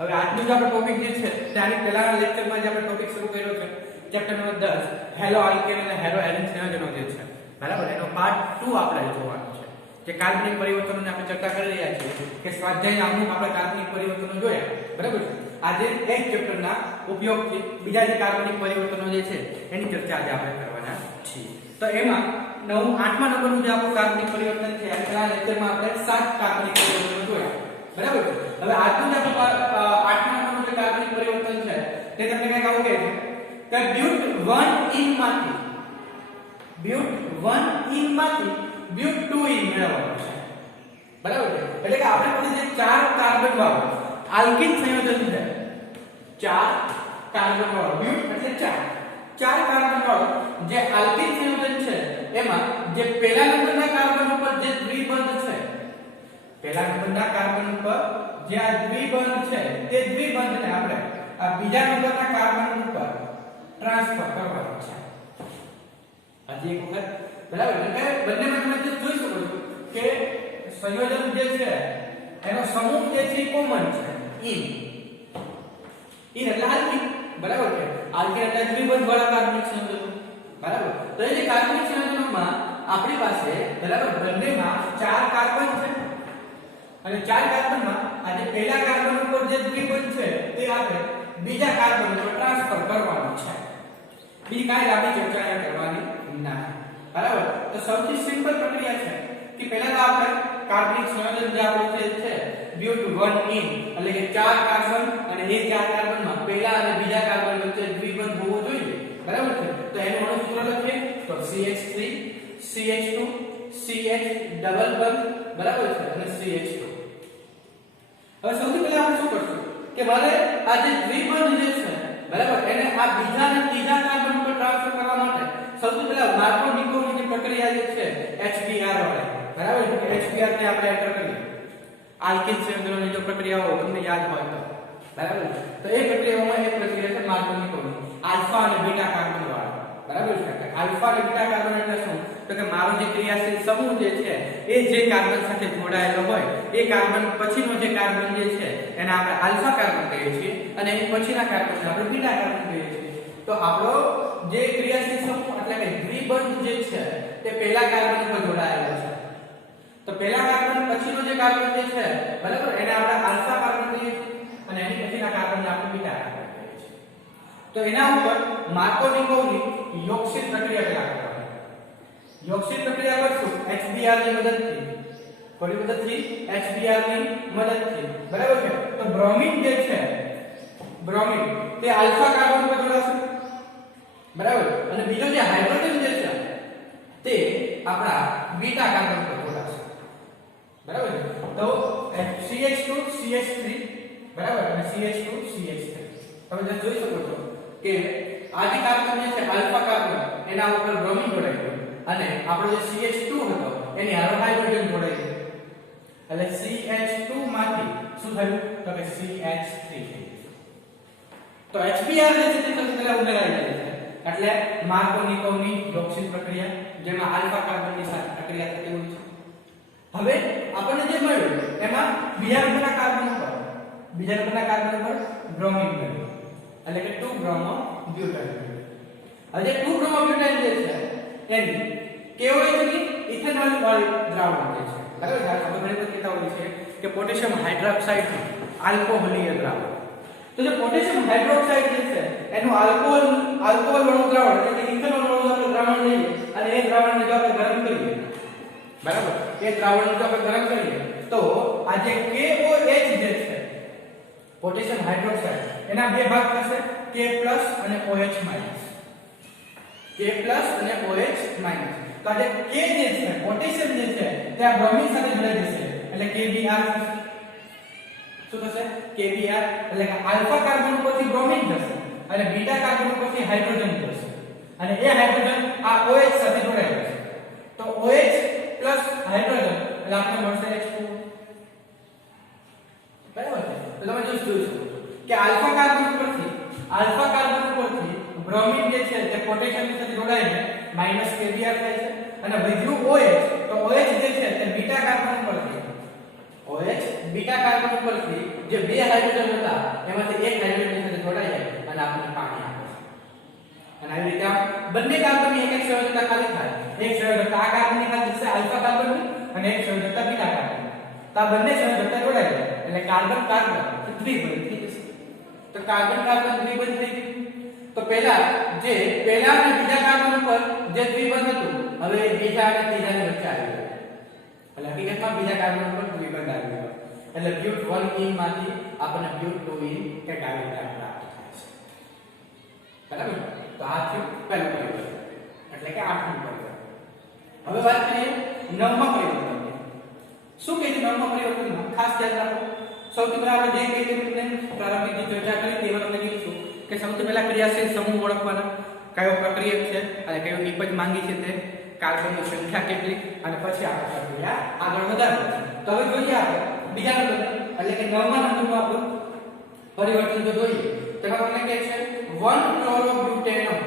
હવે આજનો જે આપણો ટોપિક જે છે ત્યાંની પહેલાના લેક્ચરમાં જે આપણે ટોપિક શરૂ કર્યો છે ચેપ્ટર નંબર 10 હેલો આલ્કેન અને હેલો એરેન સંયોજનો જે છે બરાબર એનો પાર્ટ 2 આપણે જોવાનો છે કે કાર્બનિક પરિવર્તનોની આપણે ચર્ચા કરી રહ્યા છીએ કે સ્વાધ્યાયના અમુક આપણે કાર્બનિક પરિવર્તનો જોયા બરાબર છે આજે એક ચેપ્ટરના ઉપયોગથી બીજા જે કાર્બનિક પરિવર્તનો જે છે એની ચર્ચા આજે આપણે કરવાના છીએ તો એમાં 8મા નંબરનું જે આપણું કાર્બનિક પરિવર્તન છે આ પહેલા લેક્ચરમાં આપણે 7 કાર્બનિક પરિવર્તનો જોયા બરાબર છે હવે આજનું જે 8મા નંબરનું જે કાર્બનિક પરિવર્તન છે તે તમને કંઈક આવું કહે છે કે બ્યુટ 1 ઇન માંથી બ્યુટ 2 ઇન મેળવવાનું છે બરાબર છે એટલે કે આપણે પછી જે 4 કાર્બન વાળું આલ્કીન સંયોજન છે 4 કાર્બન વાળું બ્યુટ એટલે 4 કાર્બન વાળું જે આલ્કીન સંયોજન છે એમાં જે પહેલા નંબરના કાર્બન ઉપર જે દ્વિબંધ છે પહેલા નંબરના કાર્બન ઉપર જે આ દ્વિબંધ છે તે દ્વિબંધને આપણે આ બીજા નંબરના કાર્બન ઉપર ટ્રાન્સફર કરવાનો છે હજી એક વખત બરાબર એટલે બંનેમાં તમે જે જોઈ શકો છો કે સંયોજન જે છે એનો સમૂહ જે છે કોમન છે ઇન એટલે આલ્કીન બરાબર છે આલ્કીન એટલે દ્વિબંધ વાળા કાર્બનિક સંયોજનો બરાબર તો એ જે કાર્બનિક સંયોજનોમાં આપણી પાસે બરાબર બંનેમાં 4 કાર્બન છે અને 4 કાર્બનમાં આ જે પહેલા કાર્બન ઉપર જે દ્વિબંધ છે તે આપણે બીજા કાર્બન પર ટ્રાન્સફર કરવાનો છે બીજી કાંઈ લાંબી ચર્ચા કરવાની ના બરાબર તો સૌથી સિમ્પલ પ્રક્રિયા છે કે પહેલા તો આપણે કાર્બનિક સંયોજન જે આપણું છે બ્યુટ 1 ઇન એટલે કે 4 કાર્બન અને એ 4 કાર્બનમાં પહેલા અને બીજા કાર્બન વચ્ચે દ્વિબંધ હોવો જોઈએ બરાબર છે તો એનું અણુસૂત્ર લખીએ તો CH3 CH2 CH ડબલ બંધ બરાબર છે અને CH2 હવે સૌથી પહેલા આપણે શું કરશું કે મારે આ જે દ્વિબંધ જે છે બરાબર એને આ બીજા અને ત્રીજા કાર્બન પર ટ્રાન્સફર કરવા માટે સૌથી પહેલા માર્કો-નિકોલની જે પ્રક્રિયા જે છે HBr વાળી બરાબર છે HBr ને આપણે એન્ટર કરીએ આલ્કીન સંયોજનોની જો પ્રક્રિયાઓ તમને યાદ હોય તો બરાબર તો એ પ્રક્રિયાઓમાં એક પ્રક્રિયા છે માર્કો-નિકોલની આલ્ફા અને બીટા કાર્બન વાળા બરાબર છે આલ્ફા અને બીટા કાર્બન એટલે શું તો કે મારો જે ક્રિયાશીલ સમૂહ જે છે એ જે કાર્બન સાથે જોડાયેલો હોય એ કાર્બન પછીનો જે કાર્બન જે છે એને આપણે આલ્ફા કાર્બન કહીએ છીએ અને એની પછીના કાર્બનને આપણે બીટા કાર્બન કહીએ છીએ તો આપણો જે ક્રિયાશીલ સમૂહ એટલે કે દ્વિબંધ જે છે તે પહેલા કાર્બન પર જોડાયેલો છે તો પહેલા કાર્બન પછીનો જે કાર્બન જે છે બરાબર એને આપણે આલ્ફા કાર્બન કહીએ છીએ અને એની પછીના કાર્બનને આપણે બીટા કાર્બન કહીએ છીએ તો એના ઉપર માર્કો-નિકોલની યોગશીલ પ્રક્રિયા પેલા કરવાની યોગશીલ પ્રક્રિયા કરશું HBr ની મદદથી કોની મદદથી HBr ની મદદથી બરાબર છે તો બ્રોમિન જે છે બ્રોમિન તે આલ્ફા કાર્બન પર જોડાશે બરાબર અને બીજો જે હાઇડ્રોજન જે છે તે આપણા બીટા કાર્બન પર જોડાશે બરાબર તો CH2 CH3 બરાબર અને CH2 CH3 તમે જે જોઈ શકો છો કે આ જે કાર્બન જે છે આલ્ફા કાર્બન એના ઉપર બ્રોમિન જોડાયેલું અને આપણો જે CH2 હતો એની હારે હાઇડ્રોજન જોડાયેલું એટલે CH2 માંથી શું થયું તો કે CH3 તો HBr જે છે તે પહેલા ઉમેરાઈ જાય છે એટલે માર્કો-નિકોલની યોગશીલ પ્રક્રિયા જેમાં આલ્ફા કાર્બનની સાથે પ્રક્રિયા થતી હોય છે હવે આપણને જે મળ્યું એમાં બીજા નંબરના કાર્બન ઉપર બ્રોમિન મળ્યું એટલે કે 2 બ્રોમો બ્યુટાઇલ હવે જે 2 બ્રોમો બ્યુટાઇલ જે છે એની KOH ની ઇથેનોલ વાળી દ્રાવણ જે છે બરાબર આ ખબર ઘણી વખત કહેતા હોય છે કે પોટેશિયમ હાઇડ્રોક્સાઇડ આલ્કોહોલીય દ્રાવણ તો જે પોટેશિયમ હાઇડ્રોક્સાઇડ જે છે એનું આલ્કોહોલ વાળું દ્રાવણ એટલે કે ઇથેનોલ વાળું આપણે દ્રાવણ લઈએ અને એ દ્રાવણને જો આપણે ગરમ કરીએ બરાબર એ દ્રાવણને જો આપણે ગરમ કરીએ તો આ જે KOH જે છે પોટેશિયમ હાઇડ્રોક્સાઇડ એના બે ભાગ થશે K+ અને OH-. K+ અને OH-. તો આ જે K જે છે પોટેશિયમ જે છે તે આ બ્રોમિન સાથે જોડાઈ જશે એટલે KBr થશે શું થશે KBr એટલે કે આલ્ફા કાર્બન ઉપરથી બ્રોમિન થશે અને બીટા કાર્બન ઉપરથી હાઇડ્રોજન થશે અને એ હાઇડ્રોજન આ OH સાથે જોડાયેલો છે તો OH પ્લસ હાઇડ્રોજન એટલે આપણે મળશે H2 બરાબર છે તો તમે જોઈ શકો કે આલ્ફા કાર્બન ઉપરથી બ્રોમિન જે છે તે પોટેશિયમ સાથે જોડાઈને -KBr થાય છે અને વધ્યું OH તો OH જે છે તે બીટા કાર્બન ઉપરથી OH બીટા કાર્બન ઉપરથી જે બે હાઇડ્રોજન હતા એમાંથી એક હાઇડ્રોજન સાથે જોડાઈ જાય અને આપણને પાણી આપે છે. અને આવી રીતે બંને કાર્બનની એક એક સંયોજકતા ખાલી થાય. એક સંયોજકતા આ કાર્બનની ખાલી થશે આલ્ફા કાર્બનની અને એક સંયોજકતા બીટા કાર્બનની. તો આ બંને સંયોજકતા જોડાઈ જાય એટલે કાર્બન કાર્બન દ્વિબંધ થઈ જશે. તો કાર્બન કાર્બન દ્વિબંધ થઈ ગયું. તો પહેલા અને બીજા કાર્બન ઉપર જે દ્વિબંધ હતું હવે બીજા અને ત્રીજાની વચ્ચે આવી ગયું. એટલે હકીકતમાં બીજા કાર્બન ઉપર દ્વિબંધ આવી ગયો. એટલે બ્યુટ 1 ઇન માંથી આપણને બ્યુટ 2 ઇન કે કાર્બન પ્રાપ્ત થાય છે. બરાબર? તો આ થયું પહેલું પરિવર્તન. એટલે કે 8મું પરિવર્તન. હવે વાત કરીએ 9મા પરિવર્તનની. શું કહે છે 9મા પરિવર્તનમાં? ખાસ ધ્યાન રાખો. સૌથી પહેલા આપણે જે કઈ પ્રારંભિક ચર્ચા કરી તેમાં તમને કીધું કે સૌથી પહેલા ક્રિયાશીલ સમૂહ ઓળખવાના, કયો પ્રક્રિયક છે અને કયો નિપજ માંગી છે તે, કાર્બનની સંખ્યા કેટલી અને પછી આપણે પ્રક્રિયા આગળ વધારવી છે. તો હવે જોઈએ આપણે બીજા નંબર એટલે કે 9મા નંબરનું આપણું પરિવર્તન જો જોઈએ તેમાં તમને કહે છે 1-chlorobutanol.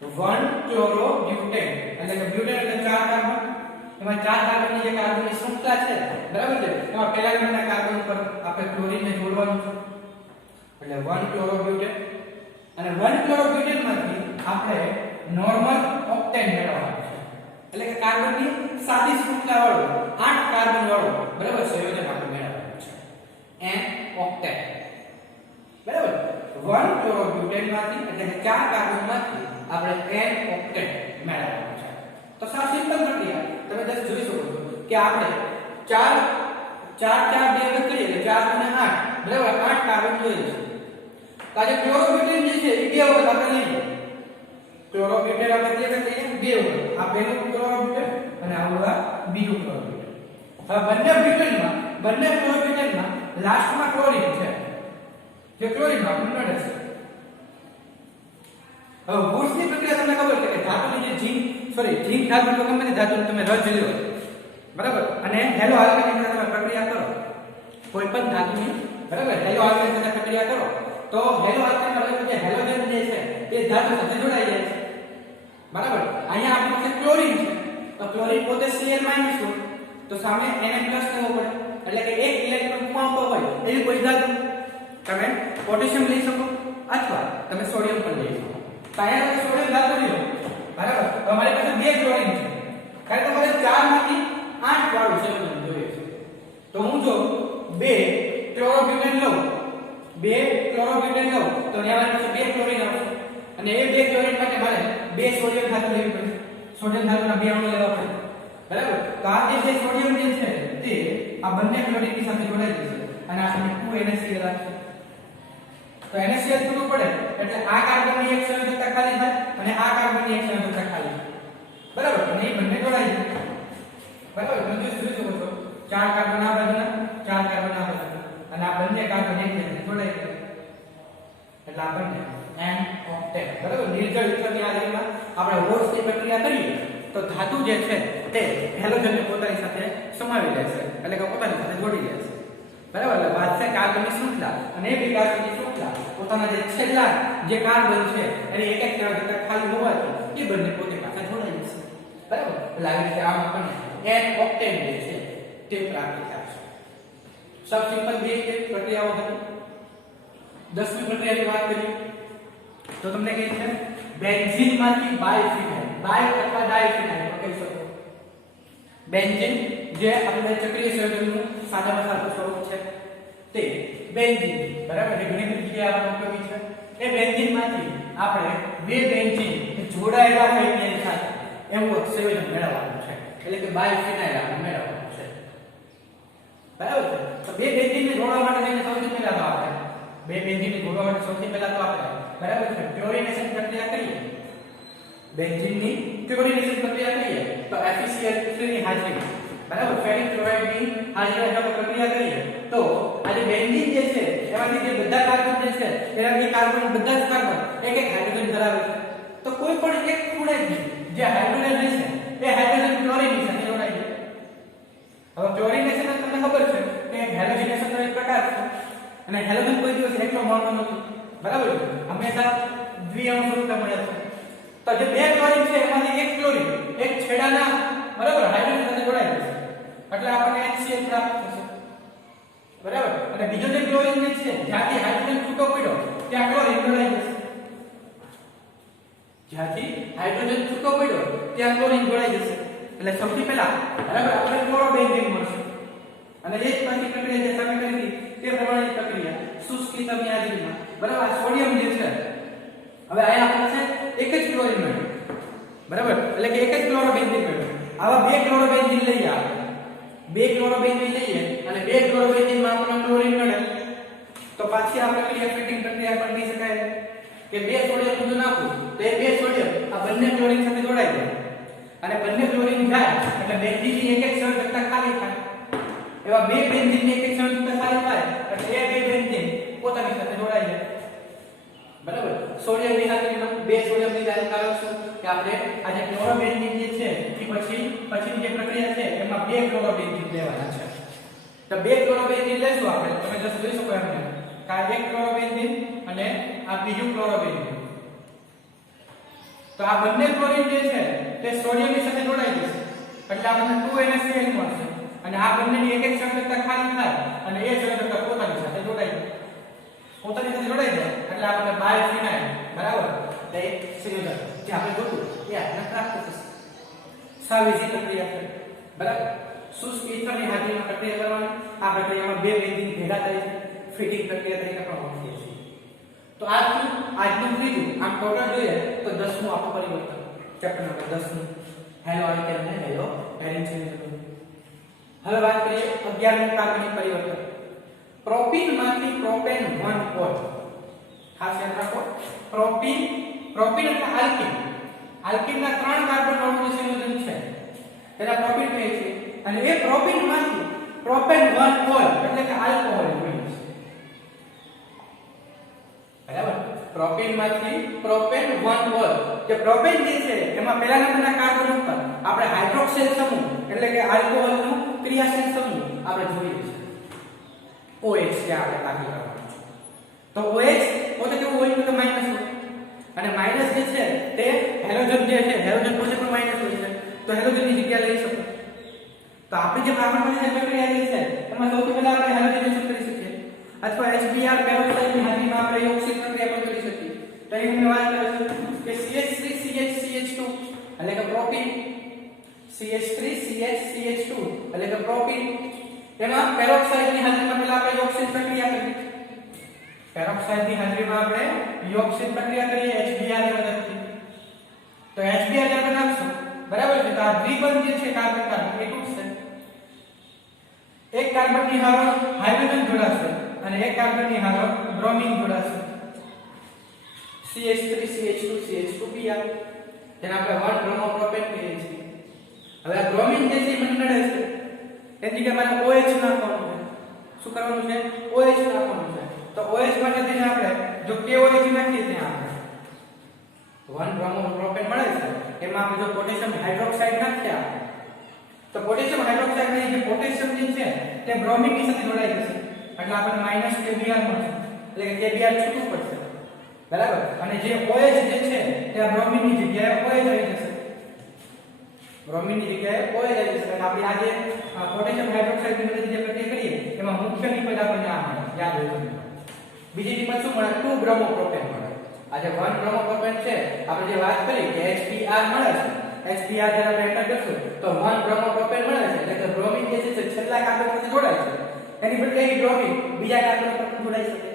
1-chlorobutan એટલે કે બ્યુટેન એટલે 4 કાર્બન. એમાં 4 કાર્બનની જે કાર્બનની શૃંખલા છે બરાબર છે એમાં પહેલા નંબરના કાર્બન પર આપણે ક્લોરીનને જોડવાનું છે એટલે 1-chlorobutan. અને 1-chlorobutan માંથી આપણે નોર્મલ ઓક્ટેન મેળવવાનું છે એટલે કે કાર્બનની સાદી શૃંખલા વાળું 8 કાર્બન વાળું બરાબર સંયોજન આપણે મેળવવાનું છે n ઓક્ટેન. બરાબર? 1-chlorobutan માંથી એટલે કે 4 કાર્બન માંથી આપણે n ઓક્ટેન મેળવવાનું છે. તો સાવ સિમ્પલ પ્રક્રિયા તમે જસ્ટ જોઈ શકો છો કે આપણે 4 2 વખત કરીએ એટલે 4 અને 8 બરાબર 8 કાર્બન જોઈએ છે. તો આજે ક્લોરોબ્યુટેન જે છે એ બે વખત આપણે લઈએ. ક્લોરોબ્યુટેન આપણે જે વખત લઈએ બે વખત. આ પહેલું ક્લોરોબ્યુટેન અને આ બીજું ક્લોરોબ્યુટેન. હવે બંને ક્લોરોબ્યુટેનમાં લાસ્ટમાં ક્લોરીન છે. જે ક્લોરીન આપણને મળે છે. હવે વૂડ્સની પ્રક્રિયા તમને ખબર છે કે ધાતુની જે ઝીંક ધાતુ તો ગમે તે ધાતુનો તમે રસ લ્યો બરાબર અને હેલો આલ્કેન સાથે પ્રક્રિયા કરો કોઈ પણ ધાતુની બરાબર હેલો આલ્કેન સાથે પ્રક્રિયા કરો તો હેલો આલ્કેન એટલે જે હેલોજન જે છે તે ધાતુ સાથે જોડાઈ જાય છે. બરાબર? અહીંયા આપણી પાસે ક્લોરીન છે તો ક્લોરીન પોતે Cl- હોય તો સામે Na+ લેવો પડે એટલે કે એક ઇલેક્ટ્રોન ગુમાવતો હોય એવી કોઈ ધાતુ તમે પોટેશિયમ લઈ શકો અથવા તમે સોડિયમ પણ લઈ શકો. તો અહીંયા તમે સોડિયમ ધાતુ લ્યો બરાબર તો અમારી પાસે બે ક્લોરીન છે કારણ કે તમારે 4 માંથી 8 વાળું સંયોજન જોઈએ છે. તો હું જો 2 ક્લોરોબ્યુટેન લઉં તો ત્યાં મારી પાસે 2 ક્લોરીન આવશે અને એ 2 ક્લોરીન માટે મારે 2 સોડિયમ ધાતુ લેવી પડે. સોડિયમ ધાતુના 2 અણુ લેવા પડે. બરાબર? તો આ જે સોડિયમ જે છે તે આ બંને ક્લોરીનની સાથે જોડાઈ જશે અને આપણને 2NaCl આપશે. તો NaCl છૂટું પડે એટલે આ કાર્બનની એક સંયોજકતા ખાલી થાય અને આ કાર્બનની એક સંયોજકતા ખાલી થાય. બરાબર? અને એ બંને જોડાઈ જાય. બરાબર? તમે જોઈ શકો છો 4 કાર્બન આ બાજુના 4 કાર્બન આ બાજુના અને આ બંને કાર્બન એકબીજાને જોડાઈ જાય એટલે આપણને n ઓક્ટેન. બરાબર? નિર્જળ વિકલ્પની હાજરીમાં આપણે વોલ્સની પ્રક્રિયા કરીએ તો ધાતુ જે છે તે હેલોજનને પોતાની સાથે સમાવી લે છે એટલે કે પોતાની સાથે જોડી લે છે. બરાબર? એટલે વાત છે કાર્બનની શૃંખલા અને એ કાર્બનની શૃંખલા પોતાના જે છેલ્લા જે કાર્બન છે એની એક એક સંયોજકતા ખાલી હોવાથી એ બંને પોતે પાછા જોડાઈ જશે. બરાબર? એટલે આવી રીતે આમ આપણને n ઓક્ટેન જે છે તે પ્રાપ્ત થાય છે. સબ સિમ્પલ બે પ્રક્રિયાઓ હતી. 10મી પ્રક્રિયાની વાત કરીએ તો તમને કહે છે બેન્ઝીન માંથી બાયફિનાઇલ બાય અથવા ડાયફિનાઇલ કહી શકો. બેન્ઝીન જે આપણે ચક્રીય સંયોજનનું સાદામાં સાદું સ્વરૂપ છે તે બેન્ઝીન બરાબર એ ઘણી બધી જગ્યાએ આપણે ઉપયોગી છે. એ બેન્ઝીન માંથી આપણે બે બેન્ઝીન જોડાયેલા હોય તેની સાથે એવું સંયોજન મેળવવાનું છે એટલે કે બાયફિનાઇલ આપણે મેળવવાનું છે. બરાબર છે? તો બે બેન્ઝીનને જોડવા માટે થઈને સૌથી પહેલા તો આપણે બે બેન્ઝીનને જોડવા માટે સૌથી પહેલા તો આપણે બરાબર છે ક્લોરીનેશન પ્રક્રિયા કરીએ. બેન્ઝીનની ક્લોરીનેશન પ્રક્રિયા કરીએ તો FeCl3 ની હાજરી બરાબર ફેરિક ક્લોરાઇડની હાજરીમાં આપણે પ્રક્રિયા કરીએ તો આ જે બેન્ઝીન જે છે એમાંથી જે બધા કાર્બન જે છે એનાથી કાર્બન બધા જ કાર્બન એક એક હાઇડ્રોજન ધરાવે છે. તો કોઈ પણ એક ખૂણેથી જે હાઇડ્રોજન રહેશે એ હાઇડ્રોજન ક્લોરીનની સાથે જોડાઈ જાય. હવે ક્લોરીનેશન તમને ખબર છે કે હેલોજનેશનનો એક પ્રકાર છે અને હેલોજન કોઈ દિવસ એકલો મળતો નથી. બરાબર? હંમેશા દ્વિઅણુ સ્વરૂપે મળે છે. તો જે બે ક્લોરીન છે એમાંથી એક ક્લોરીન એક છેડાના બરાબર હાઇડ્રોજન સાથે જોડાઈ જશે એટલે આપણને HCl પ્રાપ્ત થશે. બરાબર. અને બીજો જે ક્લોરીન જે છે જ્યાંથી હાઇડ્રોજન છૂટો પડ્યો ત્યાં ક્લોરીન જોડાઈ જશે. જ્યાંથી હાઇડ્રોજન છૂટો પડ્યો ત્યાં ક્લોરીન જોડાઈ જશે. એટલે સૌથી પહેલા બરાબર આપણે ક્લોરોબેન્ઝીન મળશે. અને એ જ પાછી પ્રક્રિયા જે તમે કરી તે પ્રમાણે પ્રક્રિયા શુષ્કિતમની હાજરીમાં બરાબર સોડિયમ જે છે હવે અહીંયા આપણે છે એક જ ક્લોરીન મળ્યું બરાબર એટલે કે એક જ ક્લોરોબેન્ઝીન મળ્યું. આવા બે ક્લોરોબેન્ઝીન લઈએ આપણે બે ક્લોરોબેન્ઝીન લઈએ અને બે ક્લોરોબેન્ઝીનમાં આપણને ક્લોરીન મળે તો પાછી આ પ્રક્રિયા ફિટિંગ પ્રક્રિયા પણ કહી શકાય કે બે સોડિયમ જો નાખું તો એ બે સોડિયમ આ બંને ક્લોરીન સાથે જોડાઈ જાય અને બંને ક્લોરીન જાય એટલે બેન્ઝીનની એક એક સંયોજકતા ખાલી થાય. એવા બે બેન્ઝીનની એક એક સંયોજકતા ખાલી થાય એટલે એ બે બેન્ઝીન પોતાની સાથે જોડાઈ જાય. બરાબર. સોડિયમની હાજરીમાં બે સોડિયમની હાજરી કારણ શું કે આપણે આ જે ક્લોરોબેન્ઝીન જે છે એ પછીની જે પ્રક્રિયા છે એમાં બે ક્લોરોબેન્ઝીન લેવાના છે. તો બે ક્લોરોબેન્ઝીન લેશું આપણે તમે જસ્ટ જોઈ શકો એમને કે આ એક ક્લોરોબેન્ઝીન અને આ બીજું ક્લોરોબેન્ઝીન. તો આ બંને ક્લોરીન જે છે તે સોડિયમની સાથે જોડાઈ જશે એટલે આપણને 2NaCl મળશે અને આ બંનેની એક એક સંયોજકતા ખાલી થાય અને એ સંયોજકતા પોતાની સાથે જોડાઈ જાય. પોતાની સાથે જોડાઈ જાય એટલે આપણને બાયફિનાઇલ બરાબર તે સંયોજક જે આપણે જોતું એ આપણને પ્રાપ્ત થશે. સાવીજી પ્રક્રિયા છે બરાબર. શુષ્ક ઇથરની હાજરીમાં પ્રક્રિયા કરવાની. આ પ્રક્રિયામાં બે બેન્ઝીન ભેગા થાય છે ફિટિંગ પ્રક્રિયા તરીકે પણ ઓળખીએ છીએ. તો આજનું ત્રીજું આમ ટોટલ જોઈએ તો 10મું આપણું પરિવર્તન ચેપ્ટર નંબર 10નું હેલો આલ્કેન અને હેલો એરીન સંયોજન. હવે વાત કરીએ 11મું કાર્બનિક પરિવર્તન. પ્રોપીનમાંથી પ્રોપેન 1 ઓલ. ખાસ યાદ રાખો પ્રોપીન એટલે આલ્કીન. આલ્કીનના 3 કાર્બન અણુનું સંયોજન છે એને પ્રોપીન કહે છે અને એ પ્રોપીનમાંથી પ્રોપેન 1 ઓલ એટલે કે આલ્કોહોલ બને છે. બરાબર. પ્રોપીનમાંથી પ્રોપેન 1 ઓલ જે પ્રોપેન જે છે એમાં પહેલા નંબરના કાર્બન ઉપર આપણે હાઇડ્રોક્સિલ સમૂહ એટલે કે આલ્કોહોલનો ક્રિયાશીલ સમૂહ આપણે જોઈએ છે OH જે આપણે દાખલ કરવાનો છે. તો OH પોતે કેવું હોય તો માઈનસ હોય અને માઈનસ જે છે તે હેલોજન જે છે હેલોજન પોતે પણ માઈનસ હોય છે તો હેલોજનની જગ્યા લઈ શકો. તો આપણી જે કાર્બન ની પ્રક્રિયા છે એમાં સૌથી પહેલા આપણે હેલોજનેશન કરી શકીએ અથવા HBr પેરોક્સાઇડની હાજરીમાં આપણે યોગક્ષીલ પ્રક્રિયા પણ કરી શકીએ. તો અહીં મેં વાત કરી છે કે CH3CH2 એટલે કે પ્રોપીન CH3CH2 એટલે કે પ્રોપીન તેમાં પેરોક્સાઇડની હાજરીમાં પહેલા આપણે યોગક્ષીલ પ્રક્રિયા કરીએ. પેરોક્સાઇડની હાજરીમાં આપણે યોગક્ષીલ પ્રક્રિયા કરીએ HBr ની મદદથી. તો HBr જ્યારે બનાવશું બરાબર છે તો આ દ્વિબંધ જે છે કાર્બન કાર્બન એ તૂટશે. એક કાર્બનની હારે હાઇડ્રોજન જોડાશે અને એક કાર્બનની હારે બ્રોમિન જોડાશે. CH3CH2CH2Br જેને આપણે 1 બ્રોમોપ્રોપેન કહીએ છીએ. હવે આ બ્રોમિન જે છે એ મને નડે છે એની જગ્યાએ મારે OH નાખવાનું છે. શું કરવાનું છે? OH નાખવાનું છે. તો OH માટે તેને આપણે જો KOH નાખીએ ત્યાં આપણે 1 બ્રોમોપ્રોપેન મળે છે એમાં આપણે જો પોટેશિયમ હાઇડ્રોક્સાઇડ નાખીએ તો પોટેશિયમ હાઇડ્રોક્સાઇડની જે પોટેશિયમ જે છે તે બ્રોમિનની સાથે જોડાઈ જશે એટલે આપણને -KBr મળશે એટલે કે KBr છૂટું પડશે બરાબર. અને જે OH જે છે તે આ બ્રોમિનની જગ્યાએ OH આવી જશે. બ્રોમિનની જગ્યાએ OH આવી જશે અને આપણે આજે પોટેશિયમ હાઇડ્રોક્સાઇડની મદદથી જે પ્રક્રિયા કરીએ એમાં મુખ્ય નિપજ આપણને આ મળે યાદ હોય. બીજી નિપજ શું મળે? 2 બ્રોમોપ્રોપેન મળે. આ જે 1 બ્રોમોપ્રોપેન છે આપણે જે વાત કરી કે HBr મળે છે HBr જ્યારે આપણે એન્ટર કરશું તો 1 બ્રોમોપ્રોપેન મળે છે એટલે કે બ્રોમિન જે છે છેલ્લા કાર્બન સાથે જોડાય છે એની બદલે એ બ્રોમિન બીજા કાર્બન પર જોડાઈ શકે.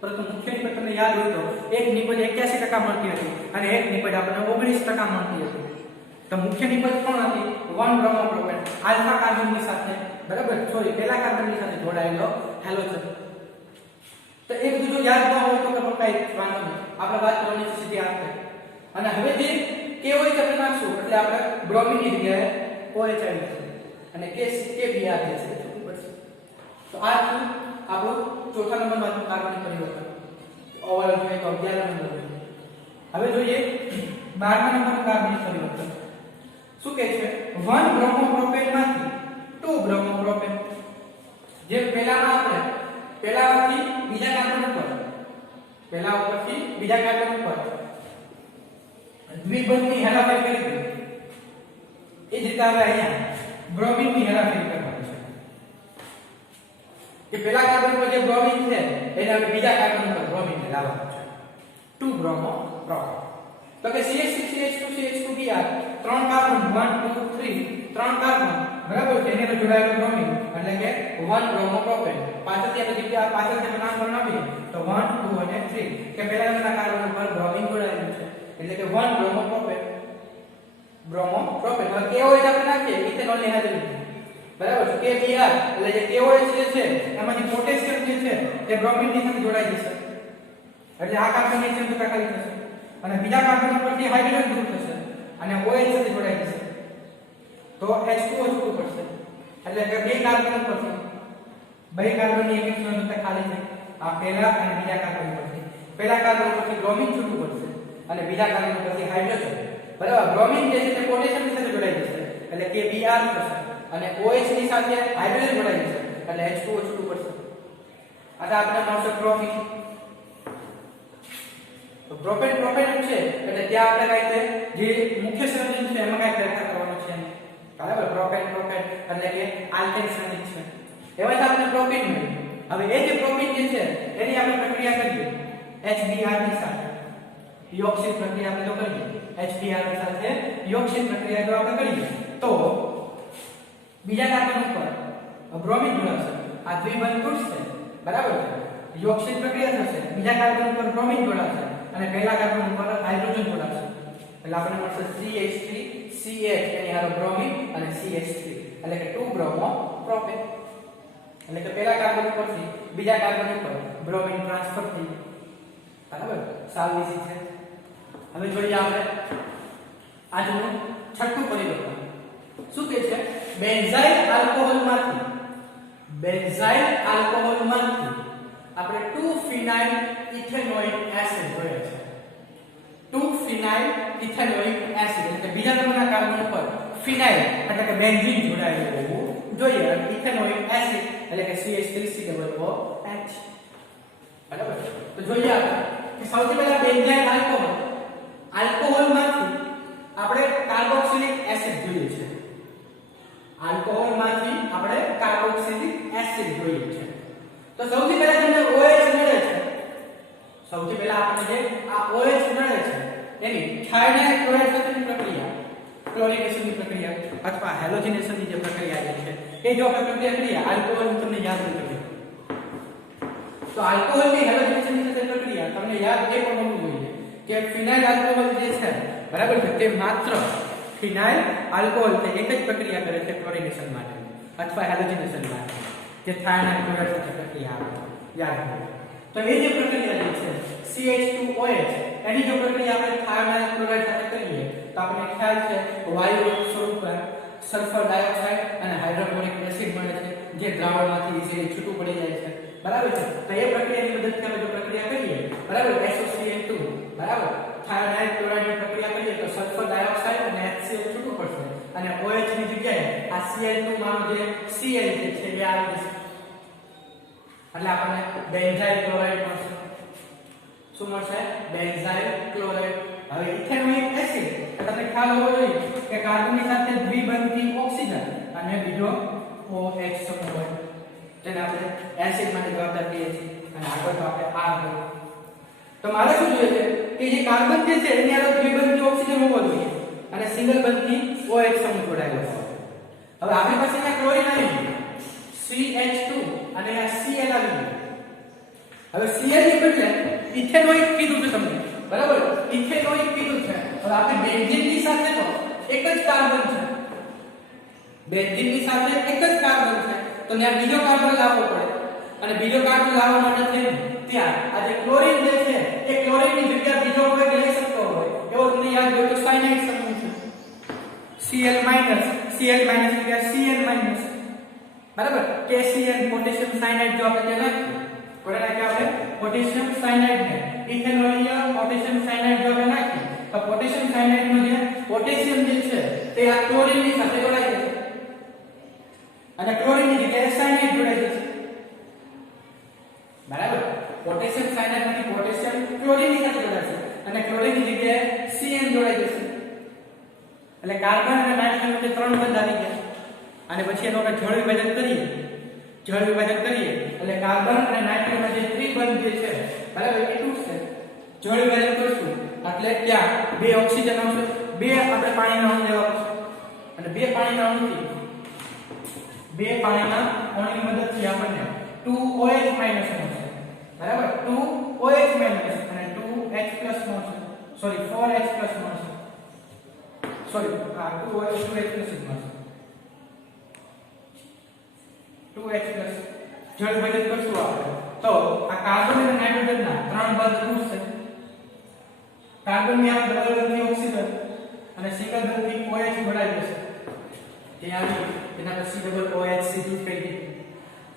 પરંતુ મુખ્ય નિપજ તમને યાદ હોય તો એક નિપજ 81% મળતી હતી અને એક નિપજ આપણને 19% મળતી હતી. તો મુખ્ય નિપજ કોણ હતી? 1 બ્રોમોપ્રોપેન આલ્ફા કાર્બનની સાથે બરાબર સોરી પહેલા કાર્બનની સાથે જોડાયેલો હેલોજન. તો એક બીજું યાદ ન હોય તો કે કઈ વાંધો નહીં આપણે વાત કરવાની છે સીધી આપણે. અને હવે જે KOH આપણે નાખશું એટલે આપણે બ્રોમિનની જગ્યાએ OH આવી જશે અને KBr જે છે છૂટું પડશે. તો આ છે આપણું ચોથા નંબરનું કાર્બનિક પરિવર્તન. ઓવરઓલ જોઈએ તો 11 નંબર. હવે જોઈએ 12મા નંબરનું કાર્બનિક પરિવર્તન. શું કહે છે? 1 બ્રોમોપ્રોપેનમાંથી 2 બ્રોમોપ્રોપેન. જે પહેલામાં આપણે પહેલાથી બીજા કાર્બન ઉપર પહેલા ઉપરથી બીજા કાર્બન ઉપર દ્વિબંધની હેરાફેરી કરી દીધી. એ જ રીતે હવે અહીંયા બ્રોમિનની હેરાફેરી કરવાની છે. કે પેલા કાર્બન પર જે બ્રોમિન છે એને આપણે બીજા કાર્બન પર બ્રોમિન લાવવાનું છે 2 બ્રોમો પ્રોપેન તો કે CH3CH2CH2Br ત્રણ કાર્બન 1 2 3 ત્રણ કાર્બન બરાબર છે એને જોડાયેલું બ્રોમિન એટલે કે 1 બ્રોમો પ્રોપેન પાછળથી આપણે જગ્યા પાછળથી નામકરણ આપીએ તો 1 2 અને 3 કે પહેલાના કાર્બન પર બ્રોમિન જોડાયેલું છે એટલે કે 1 બ્રોમો પ્રોપેન હવે KOH આપણે નાખીએ ઇથેનોલ ની હાજરીમાં બરાબર છે KBr એટલે જે KOH જે છે એમાંથી પોટેશિયમ જે છે એ બ્રોમિન ની સાથે જોડાઈ જશે એટલે આ કાર્બન ની સંખ્યા ખાલી થશે અને બીજા કાર્બન પરથી હાઇડ્રોજન દૂર થશે અને OH સાથે જોડાઈ જશે તો H2O છૂટું પડશે એટલે કે બે કાર્બન ની એક સંખ્યા ખાલી થઈ આ પહેલા અને બીજા કાર્બન પરથી પહેલા કાર્બન પરથી બ્રોમિન છૂટું પડશે અને બીજા કાર્બન પરથી હાઇડ્રોજન બરાબર બ્રોમિન જે છે તે પોટેશિયમ સાથે જોડાઈ જશે એટલે KBr થશે અને OH ની સાથે હાઇડ્રોજન જોડાઈ જશે એટલે H2O છૂટું પડશે આ આપણે મળશે બ્રોમિન તો પ્રોપેન છે એટલે ત્યાં આપણે કઈ જે મુખ્ય સંયોજન છે એમાં કઈ ફેરફાર કરવાનો છે બરાબર પ્રોપેન એટલે કે આલ્કેન સંયોજન છે એમાં આપણે પ્રોપેન મળ્યું હવે એ જે પ્રોપેન જે છે એની આપણે પ્રક્રિયા કરીએ HBr ની સાથે યોગશીલ પ્રક્રિયા આપણે જો કરીએ HBr ની સાથે યોગશીલ પ્રક્રિયા જો આપણે કરીએ તો બીજા કાર્બન ઉપર બ્રોમિન જોડાશે આ દ્વિબંધ તૂટશે બરાબર યોગશીલ પ્રક્રિયા થશે બીજા કાર્બન ઉપર બ્રોમિન જોડાશે અને પહેલા કાર્બન ઉપર હાઇડ્રોજન જોડાશે એટલે આપણે મળશે CH3 CH એની હારે બ્રોમિન અને CH3 એટલે કે 2 બ્રોમો પ્રોપેન એટલે કે પહેલા કાર્બન ઉપરથી બીજા કાર્બન ઉપર બ્રોમિન ટ્રાન્સફર થઈ બરાબર સાવ ઈઝી છે હવે જોઈએ આપણે આજનું છઠ્ઠું પરિવર્તન શું કહે છે બેન્ઝાઇલ આલ્કોહોલમાંથી આપણે 2 ફિનાઇલ ઇથેનોઇક એસિડ જોઈએ છે 2 ફિનાઇલ ઇથેનોઇક એસિડ એટલે બીજા નંબરના કાર્બન ઉપર ફિનાઇલ એટલે કે બેન્ઝીન જોડાયેલું હોવું જોઈએ અને ઇથેનોઇક એસિડ એટલે કે CH3COOH બરાબર તો જોઈએ આપણે કે સૌથી પહેલા બેન્ઝાઇલ આલ્કોહોલમાંથી આપણે કાર્બોક્સિલિક એસિડ જોઈએ છે આલ્કોહોલમાંથી આપણે કાર્બોક્સિલિક એસિડ જોઈએ છે તો સૌથી પહેલા તમને OH મળે છે સૌથી પહેલા આપણે જે આ OH મળે છે એની થાઇનાઇલ ક્લોરાઇડ સાથેની પ્રક્રિયા ક્લોરિનેશનની પ્રક્રિયા અથવા હેલોજનેશનની જે પ્રક્રિયા છે એ જો આપણે પ્રક્રિયા કરીએ આલ્કોહોલ તમને યાદ રાખજો તો આલ્કોહોલની હેલોજનેશનની સાથે પ્રક્રિયા તમને યાદ એ પણ હોવું જોઈએ કે ફિનાઇલ આલ્કોહોલ જે છે બરાબર છે તે માત્ર ફિનાઇલ આલ્કોહોલ તે એક જ પ્રક્રિયા કરે છે ક્લોરિનેશન માટે અથવા હેલોજનેશન માટે જે થાઇનાઇલ ક્લોરાઇડ સાથે પ્રક્રિયા યાદ રાખો તો એ જે પ્રક્રિયા જે છે CH2OH એની જો પ્રક્રિયા આપણે થાઇનાઇલ ક્લોરાઇડ સાથે કરીએ તો આપણે ખ્યાલ છે વાયુરૂપ સ્વરૂપે સલ્ફર ડાયોક્સાઇડ અને હાઇડ્રોક્લોરિક એસિડ મળે છે જે દ્રાવણમાંથી ઈઝીલી છૂટું પડી જાય છે બરાબર છે તો એ પ્રક્રિયાની મદદથી આપણે જો પ્રક્રિયા કરીએ બરાબર SOCl2 બરાબર થાઇનાઇલ ક્લોરાઇડની પ્રક્રિયા કરીએ તો સલ્ફર ડાયોક્સાઇડ અને HCl છૂટું પડશે અને OH ની જગ્યાએ આ Cl2 માનો જે Cl જે છે એ આવી જશે એટલે આપણને બેન્ઝાઇલ ક્લોરાઇડ મળશે શું મળશે બેન્ઝાઇલ ક્લોરાઇડ હવે ઇથેનોઇક એસિડ તમને ખ્યાલ હોવો જોઈએ કે કાર્બનની સાથે દ્વિબંધી ઓક્સિજન અને બીજો OH સમૂહ હોય જેને આપણે એસિડ માટે જવાબદાર કહીએ છીએ અને આગળ તો આપણે આ હોય તો મારે શું જોઈએ છે કે જે કાર્બન જે છે એની અંદર દ્વિબંધી ઓક્સિજન હોવો જોઈએ અને સિંગલ બંધી OH સમૂહ જોડાયેલો છે હવે આપણી પાસે અહીંયા ક્લોરીન આવી ગયું CH2 અને આ Cl આવી ગયું હવે Cl ની બદલે ઇથેનોઇક કીધું છે તમને બરાબર ઇથેનોઇક કીધું છે હવે આપણે બેન્ઝીનની સાથે તો એક જ કાર્બન છે બેન્ઝીનની સાથે એક જ કાર્બન છે તો ત્યાં બીજો કાર્બન લાવવો પડે અને બીજો કાર્બન લાવવા માટે થઈને ત્યાં આ જે ક્લોરીન જે છે એ ક્લોરીનની જગ્યાએ બીજો કોઈ લઈ શકતો હોય એવો તમને યાદ હોય તો સાયનાઇડ સમૂહ છે Cl જગ્યાએ Cn બરાબર KCN પોટેશિયમ સાયનાઇડ જો આપણે નાખીએ કોને નાખીએ આપણે પોટેશિયમ સાયનાઇડ ને ઇથેનોલિયમ પોટેશિયમ સાયનાઇડ જો આપણે નાખીએ તો પોટેશિયમ સાયનાઇડ નો જે પોટેશિયમ જે છે તે આ ક્લોરીન ની સાથે જોડાઈ જશે અને ક્લોરીન ની જગ્યાએ સાયનાઇડ જોડાઈ જશે બરાબર પોટેશિયમ સાયનાઇડ માંથી પોટેશિયમ ક્લોરીન ની સાથે જોડાશે અને ક્લોરીન ની જગ્યાએ Cn જોડાઈ જશે એટલે કાર્બન અને નાઇટ્રોજન વચ્ચે ત્રણ બંધ આવી ગયા અને પછી એનો આપણે જળ વિભાજન કરીએ જળ વિભાજન કરીએ એટલે કાર્બન અને નાઇટ્રોજન જે ત્રિબંધ જે છે બરાબર એ તૂટશે. જળ વિભાજન કરશું એટલે ત્યાં બે ઓક્સિજન આવશે, બે આપણે પાણીના અણુ લેવા પડશે અને બે પાણીના અણુની મદદથી આપણને 2OH મળશે. બરાબર 2OH અને 2H+ મળશે. સોરી 4H+ મળશે. સોરી આ 2OH 2H+ મળશે. 2H+ જળ વિભાજન કરશું આપણે તો આ કાર્બન અને નાઇટ્રોજનના ત્રણ બંધ તૂટશે. કાર્બન ની આ ડબલ બંધથી ઓક્સિજન અને સિંગલ બંધથી OH જોડાઈ જશે. ત્યાં આવી એના પછી ડબલ OH સીધું થઈ ગયું.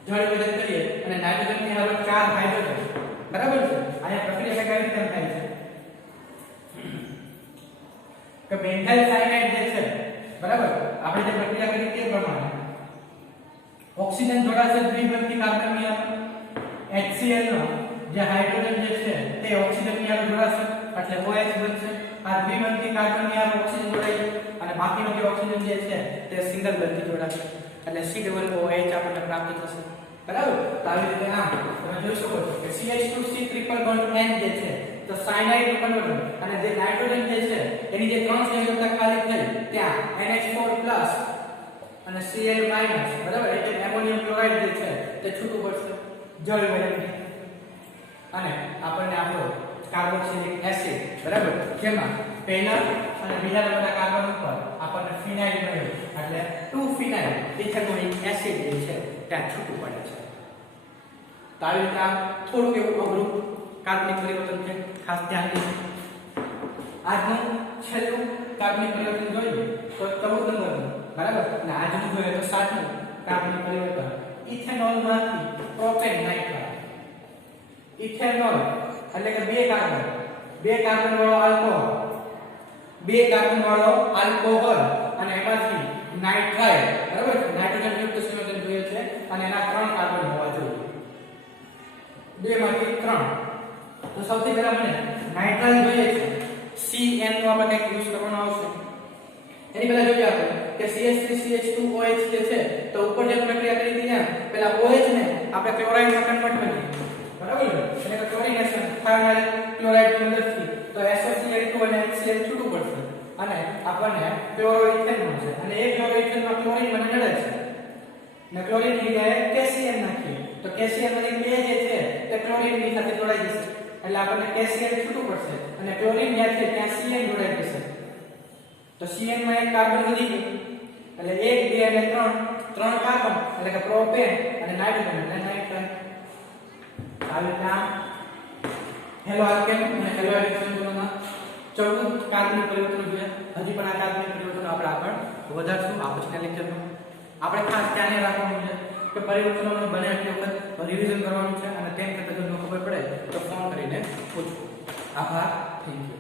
જળ વિભાજન કરીએ અને નાઇટ્રોજન ની હારે 4 હાઇડ્રોજન. બરાબર છે. આયા પ્રક્રિયા કઈ રીતે થાય છે કે બેન્ઝાઇલ સાયનાઇડ જે છે બરાબર આપણે જે પ્રક્રિયા કરી તે પ્રમાણે ઓક્સિજન જોડાશે દ્વિબંધી કાર્બન ની હારે, HCl નો જે હાઇડ્રોજન જે છે તે ઓક્સિજન ની હારે જોડાશે એટલે OH બનશે. આ દ્વિબંધી કાર્બન ની હારે ઓક્સિજન જોડાઈ અને બાકીનો જે ઓક્સિજન જે છે તે સિંગલ બંધી જોડાશે એટલે COOH આપણને પ્રાપ્ત થશે. બરાબર તો આવી રીતે આમ તમે જોઈ શકો છો કે CH2C ટ્રિપલ બોન્ડ N જે છે તો સાયનાઇડ નું કન્વર્ઝન અને જે નાઇટ્રોજન જે છે એની જે ત્રણ સંયોજકતા ખાલી થઈ ત્યાં NH4+ અને Cl- બરાબર એટલે એમોનિયમ ક્લોરાઇડ જે છે તે છૂટું પડશે જળ વિભાજન અને આપણને આપણો કાર્બોક્સિલિક એસિડ બરાબર જેમાં પહેલા અને બીજા નંબરના કાર્બન ઉપર આપણને ફિનાઇલ મળ્યું એટલે 2-ફિનાઇલ ઇથેનોઇક એસિડ જે છે ત્યાં છૂટું પડે છે. તો આવી રીતે આ થોડુંક એવું અઘરું કાર્બનિક પરિવર્તન છે, ખાસ ધ્યાન દેજો. આજનું છેલ્લું કાર્બનિક પરિવર્તન જોઈએ તો 14 નંબરનું બરાબર અને આજનું જોઈએ તો 7મું કાર્બનિક પરિવર્તન ઇથેનોલમાંથી પ્રોપેન નાઇટ્રાઇડ. ઇથેનોલ એટલે કે બે કાર્બન વાળો આલ્કોહોલ અને એમાંથી નાઇટ્રાઇડ બરાબર નાઇટ્રોજન યુક્ત સંયોજન જોઈએ છે અને એના 3 કાર્બન હોવા જોઈએ. બે માંથી 3 તો સૌથી પહેલા મને નાઇટ્રાઇડ જોઈએ છે. CN નો આપણે કંઈક યુઝ કરવાનો આવશે. એની પહેલા જોઈએ આપણે કે CH3CH2OH જે છે તો ઉપર જે પ્રક્રિયા કરી હતી પહેલા OH ને આપણે ક્લોરાઇડમાં કન્વર્ટ કરીએ બરાબર એટલે કે ક્લોરિનેશન ફાઇનલ ક્લોરાઇડ ની મદદથી તો SOCl2 અને HCl છૂટું પડશે અને આપણને ક્લોરોઇથેન મળશે અને એક ક્લોરોઇથેનમાં ક્લોરીન મને જડે છે ને ક્લોરીન ની જગ્યાએ KCl નાખીએ તો KCl માંથી બે જે છે તે ક્લોરીન ની સાથે જોડાઈ જશે એટલે આપણને KCl છૂટું પડશે અને ક્લોરીન જ્યાં છે ત્યાં Cl જોડાઈ જશે તો Cn માં એક કાર્બન વધી ગયું એટલે 1 2 અને 3 કાર્બન એટલે કે પ્રોપેન અને નાઇટ્રોજન એટલે નાઇટ્રાઇડ. આવી નામ હેલો આલ્કેન અને હેલો એડિશનના 14 કાર્બનિક પરિવર્તન જોયા. હજી પણ આ કાર્બનિક પરિવર્તન આપણે આગળ વધારશું આ પછીના લેક્ચરમાં. આપણે ખાસ ધ્યાન રાખવાનું છે કે પરિવર્તનોનો બને એટલી વખત રિવિઝન કરવાનું છે અને તેમ કરતાં જો ખબર પડે તો ફોન કરીને પૂછો. આભાર. Thank you.